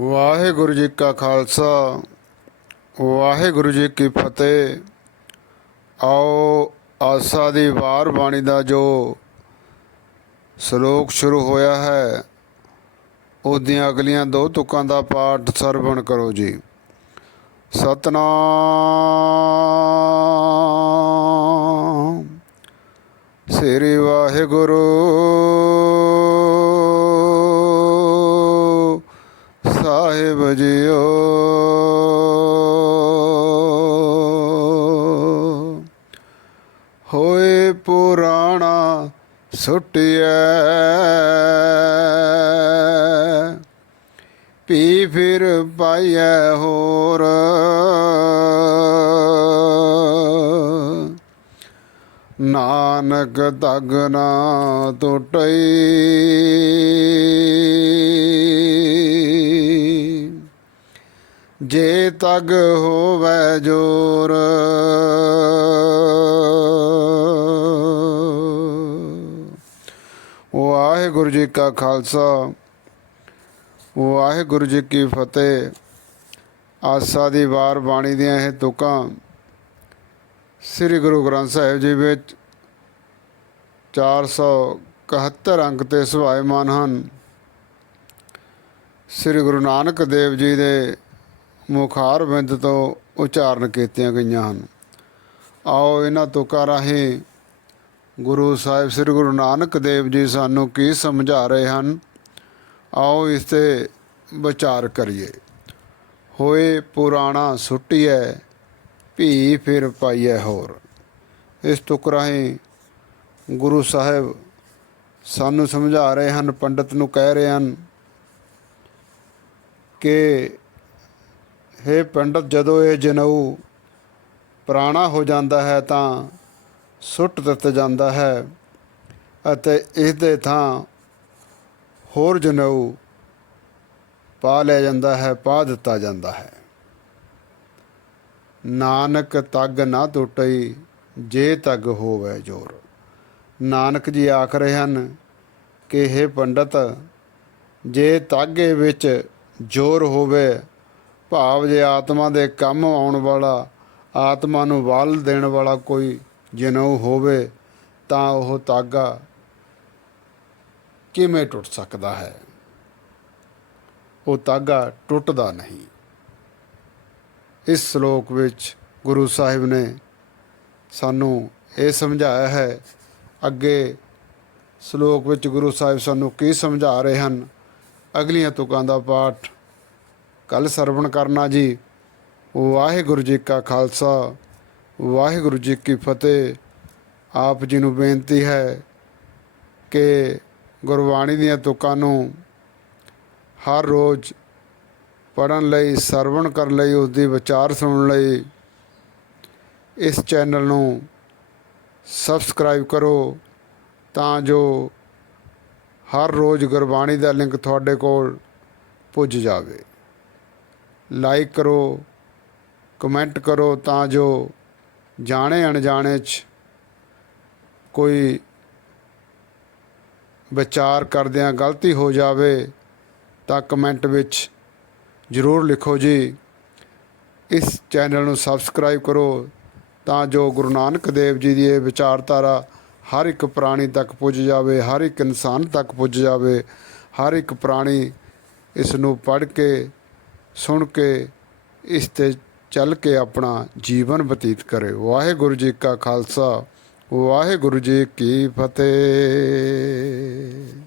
ਵਾਹਿਗੁਰੂ ਜੀ ਕਾ ਖਾਲਸਾ, ਵਾਹਿਗੁਰੂ ਜੀ ਕੀ ਫਤਿਹ। ਆਓ ਆਸਾ ਦੀ ਵਾਰ ਬਾਣੀ ਦਾ ਜੋ ਸ਼ਲੋਕ ਸ਼ੁਰੂ ਹੋਇਆ ਹੈ, ਉਹਦੀਆਂ ਅਗਲੀਆਂ ਦੋ ਤੁਕਾਂ ਦਾ ਪਾਠ ਸਰਵਣ ਕਰੋ ਜੀ। ਸਤਨਾਮ। ਸ੍ਰੀ ਵਾਹਿਗੁਰੂ। ਸਾਹਿਬ ਜੀਓ ਹੋਏ ਪੁਰਾਣਾ ਸੁਟਿਐ। ਪੀ ਫਿਰ ਪਾਈਐ ਹੋਰ। ਨਾਨਕ ਤਗ ਨਾ ਟੁੱਟਈ ਜੇ ਤਗ ਹੋਵੇ ਜੋਰ। ਵਾਹਿਗੁਰੂ ਜੀ ਕਾ ਖਾਲਸਾ, ਵਾਹਿਗੁਰੂ ਜੀ ਕੀ ਫਤਿਹ। ਆਸਾ ਦੀ ਵਾਰ ਬਾਣੀ ਦੀਆਂ ਇਹ ਤੁਕਾਂ ਸ੍ਰੀ ਗੁਰੂ ਗ੍ਰੰਥ ਸਾਹਿਬ ਜੀ ਵਿੱਚ 471 ਅੰਕ ਤੇ ਸੁਭਾਇਮਾਨ ਹਨ। ਸ੍ਰੀ ਗੁਰੂ ਨਾਨਕ ਦੇਵ ਜੀ ਦੇ ਮੁਖਾਰ ਬਿੰਦ ਤੋਂ ਉਚਾਰਨ ਕੀਤੀਆਂ ਗਈਆਂ ਹਨ। ਆਓ ਇਹਨਾਂ ਤੁਕਾਂ ਰਾਹੀਂ ਗੁਰੂ ਸਾਹਿਬ ਸ੍ਰੀ ਗੁਰੂ ਨਾਨਕ ਦੇਵ ਜੀ ਸਾਨੂੰ ਕੀ ਸਮਝਾ ਰਹੇ ਹਨ, ਆਓ ਇਸ ਤੇ ਵਿਚਾਰ ਕਰੀਏ। ਹੋਏ ਪੁਰਾਣਾ ਸੁੱਟੀਐ ਭੀ ਫਿਰ ਪਾਈਐ ਹੋਰ। ਇਸ ਤੁਕ ਰਾਹੀਂ ਗੁਰੂ ਸਾਹਿਬ ਸਾਨੂੰ ਸਮਝਾ ਰਹੇ ਹਨ, ਪੰਡਤ ਨੂੰ ਕਹਿ ਰਹੇ ਹਨ ਕਿ हे ਪੰਡਤ, ਜਦੋਂ ਇਹ ਜਨਊ ਪੁਰਾਣਾ ਹੋ ਜਾਂਦਾ ਹੈ ਤਾਂ ਸੁੱਟ ਦਿੱਤਾ ਜਾਂਦਾ ਹੈ ਅਤੇ ਇਸ ਦੇ ਥਾਂ ਹੋਰ ਜਨਊ ਪਾ ਲਿਆ ਜਾਂਦਾ ਹੈ, ਪਾ ਦਿੱਤਾ ਜਾਂਦਾ ਹੈ। ਨਾਨਕ ਤਗ ਨਾ ਟੁੱਟਈ, ਜੇ ਤਗ ਹੋਵੇ ਜੋਰ। ਨਾਨਕ ਜੀ ਆਖ ਰਹੇ ਹਨ ਕਿ ਇਹ ਪੰਡਤ, ਜੇ ਤਾਗੇ ਵਿੱਚ ਜ਼ੋਰ ਹੋਵੇ ਭਾਵ ਜੇ ਆਤਮਾ ਦੇ ਕੰਮ ਆਉਣ ਵਾਲਾ, ਆਤਮਾ ਨੂੰ ਵਾਲ ਦੇਣ ਵਾਲਾ ਕੋਈ ਜਨਉ ਹੋਵੇ, ਤਾਂ ਉਹ ਤਾਗਾ ਕਿਵੇਂ ਟੁੱਟ ਸਕਦਾ ਹੈ? ਉਹ ਤਾਗਾ ਟੁੱਟਦਾ ਨਹੀਂ। ਇਸ ਸ਼ਲੋਕ ਵਿੱਚ ਗੁਰੂ ਸਾਹਿਬ ਨੇ ਸਾਨੂੰ ਇਹ ਸਮਝਾਇਆ ਹੈ, ਅੱਗੇ ਸ਼ਲੋਕ ਵਿੱਚ ਗੁਰੂ ਸਾਹਿਬ ਸਾਨੂੰ ਕੀ ਸਮਝਾ ਰਹੇ ਹਨ? ਅਗਲੀਆਂ ਤੁਕਾਂ ਦਾ ਪਾਠ ਕੱਲ ਸਰਵਣ ਕਰਨਾ ਜੀ। ਵਾਹਿਗੁਰੂ ਜੀ ਕਾ ਖਾਲਸਾ, ਵਾਹਿਗੁਰੂ ਜੀ ਕੀ ਫਤਿਹ। ਆਪ ਜੀ ਨੂੰ ਬੇਨਤੀ ਹੈ ਕਿ ਗੁਰਬਾਣੀ ਦੀਆਂ ਤੁਕਾਂ ਨੂੰ ਹਰ ਰੋਜ਼ ਪੜਨ ਲਈ, ਸਰਵਣ ਕਰਨ ਲਈ ਉਸ ਦੀ ਵਿਚਾਰ ਸੁਣਨ ਲਈ ਇਸ ਚੈਨਲ ਨੂੰ ਸਬਸਕ੍ਰਾਈਬ ਕਰੋ ਤਾਂ ਜੋ ਹਰ ਰੋਜ਼ ਗੁਰਬਾਣੀ ਦਾ ਲਿੰਕ ਤੁਹਾਡੇ ਕੋਲ ਪੁੱਜ ਜਾਵੇ। ਲਾਈਕ ਕਰੋ ਕਮੈਂਟ ਕਰੋ ਤਾਂ ਜੋ ਜਾਣੇ ਅਣਜਾਣੇ 'ਚ ਕੋਈ ਵਿਚਾਰ ਕਰਦਿਆਂ ਗਲਤੀ ਹੋ ਜਾਵੇ ਤਾਂ ਕਮੈਂਟ ਵਿੱਚ ਜ਼ਰੂਰ ਲਿਖੋ ਜੀ। ਇਸ ਚੈਨਲ ਨੂੰ ਸਬਸਕ੍ਰਾਈਬ ਕਰੋ ਤਾਂ ਜੋ ਗੁਰੂ ਨਾਨਕ ਦੇਵ ਜੀ ਦੀ ਇਹ ਵਿਚਾਰਧਾਰਾ ਹਰ ਇੱਕ ਪ੍ਰਾਣੀ ਤੱਕ ਪੁੱਜ ਜਾਵੇ, ਹਰ ਇੱਕ ਇਨਸਾਨ ਤੱਕ ਪੁੱਜ ਜਾਵੇ, ਹਰ ਇੱਕ ਪ੍ਰਾਣੀ ਇਸ ਨੂੰ ਪੜ੍ਹ ਕੇ ਸੁਣ ਕੇ ਇਸ ਤੇ ਚੱਲ ਕੇ ਆਪਣਾ ਜੀਵਨ ਬਤੀਤ ਕਰੇ। ਵਾਹਿਗੁਰੂ ਜੀ ਕਾ ਖਾਲਸਾ, ਵਾਹਿਗੁਰੂ ਜੀ ਕੀ ਫਤਿਹ।